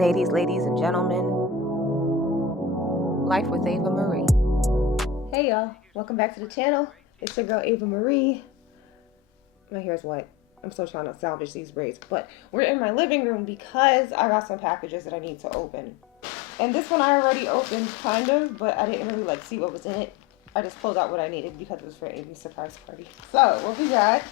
Ladies and gentlemen, life with Avamarie. Hey y'all, welcome back to the channel. It's your girl Avamarie. My hair's wet. I'm still trying to salvage these braids, but we're in my living room because I got some packages that I need to open. And this one I already opened, kind of, but I didn't really see what was in it. I just pulled out what I needed because it was for Amy's surprise party. So, what we got?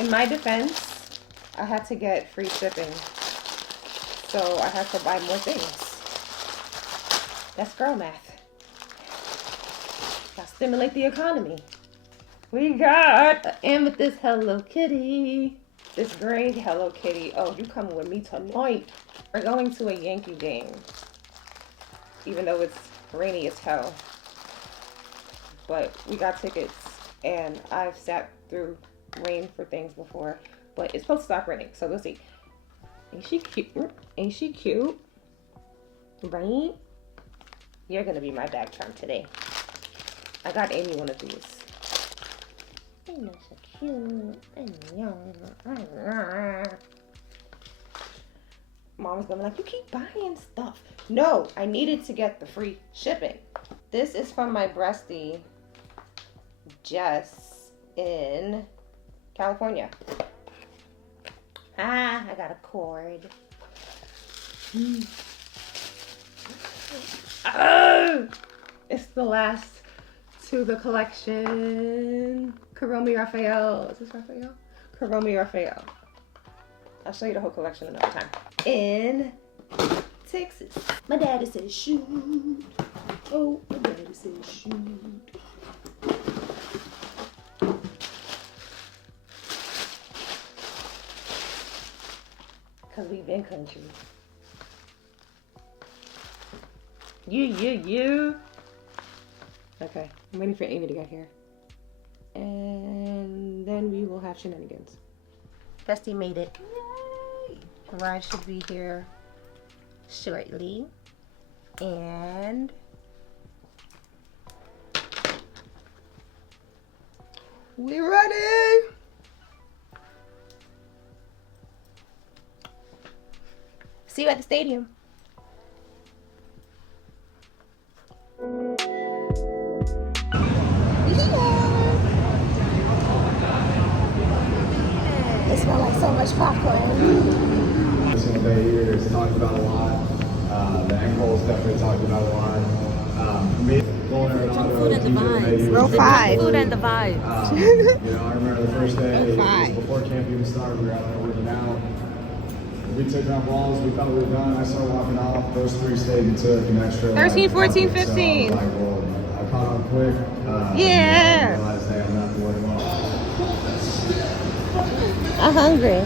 In my defense, I had to get free shipping, so I had to buy more things. That's girl math. Gotta stimulate the economy. We got an amethyst Hello Kitty. This gray Hello Kitty. Oh, you coming with me tonight. We're going to a Yankee game, even though it's rainy as hell. But we got tickets, and I've sat through rain for things before, but it's supposed to stop raining, so we'll see. Ain't she cute? Ain't she cute? Right? You're gonna be my bag charm today. I got Amy one of these. Ain't that so cute? Mom's gonna be like, you keep buying stuff. No, I needed to get the free shipping. This is from my breastie, Jess, in California. I got a cord. It's the last to the collection. Karomi Raphael. Is this Raphael? Karomi Raphael. I'll show you the whole collection another time. In Texas. My daddy said shoot. Oh, my daddy said shoot. Cause we've been country. You. Okay, I'm waiting for Amy to get here. And then we will have shenanigans. Bestie made it. Yay! Ride should be here shortly. And we ready! See you at the stadium. It smells like so much popcorn. This single day here is talked about a lot. The end goal is definitely talked about a lot. Me, Junkfood and the vibes. Row 5. Junkfood and the vibes. I remember the first day, it was before camp even started, we were out there working out. We took our balls, we thought we were done. I started walking off. Those three stayed and took an extra 13, 14, 15. So I was like, well, I caught on quick. Yeah. I realized, hey, I'm not the one. I'm hungry.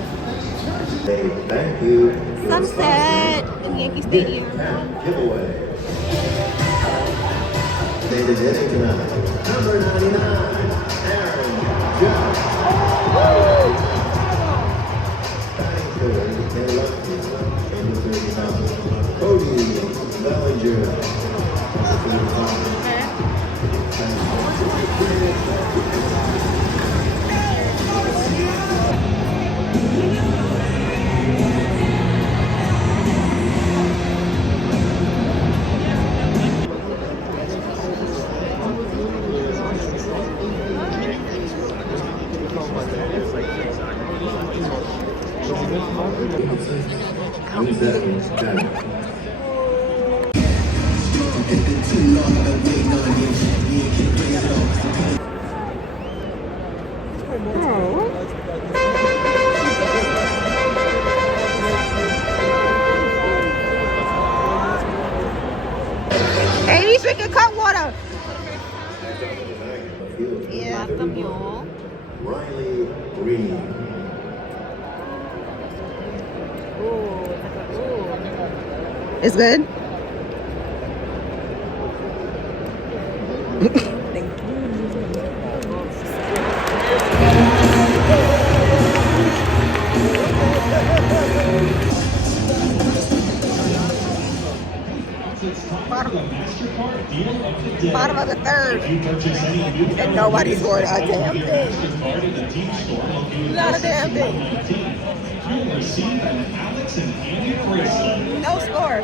Thank you. Sunset in Yankee Stadium. Giveaway. Ladies and gentlemen, number 99, Aaron Jones. Cody Bellinger. Hey, he's drinking cold water. Yeah. Riley Green. It's good. Bottom of the third. And nobody scored a damn thing. Not a damn thing. No score.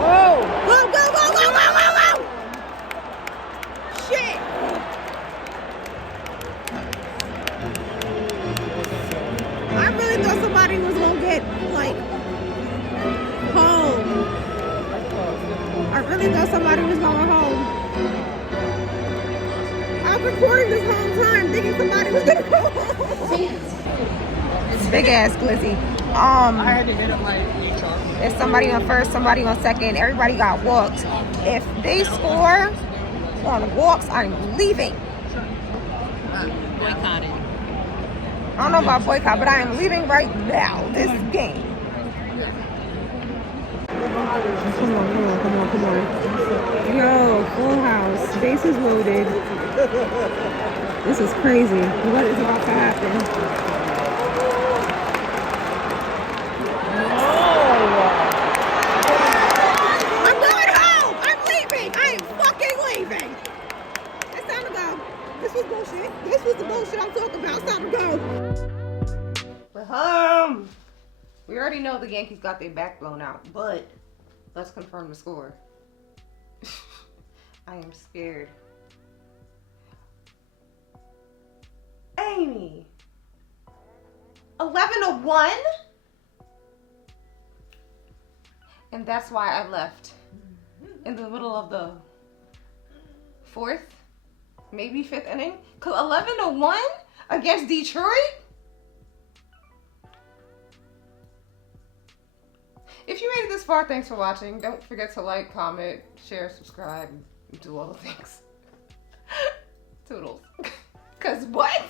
Whoa! Go, go, go, go, go, go, go! Shit! I really thought somebody was gonna get, like, home. I really thought somebody was going home. I was recording this whole time thinking somebody was gonna go home. It's big ass glizzy. I had to hit up my HR. There's somebody on first, somebody on second. Everybody got walked. If they score on walks, I'm leaving. Boycotted. I don't know about boycott, but I am leaving right now. This game. Come on. Yo, full house. Bases loaded. This is crazy. What is about to happen? I'm going home! I'm leaving! I am fucking leaving! It's time to go. This was bullshit. This was the bullshit I'm talking about. It's time to go. We're home. We already know the Yankees got their back blown out, but let's confirm the score. I am scared. Amy. 11-1? And that's why I left in the middle of the fourth, maybe fifth inning. Cause 11-1 against Detroit? If you made it this far, thanks for watching. Don't forget to like, comment, share, subscribe, do all the things. Toodles. Cause what?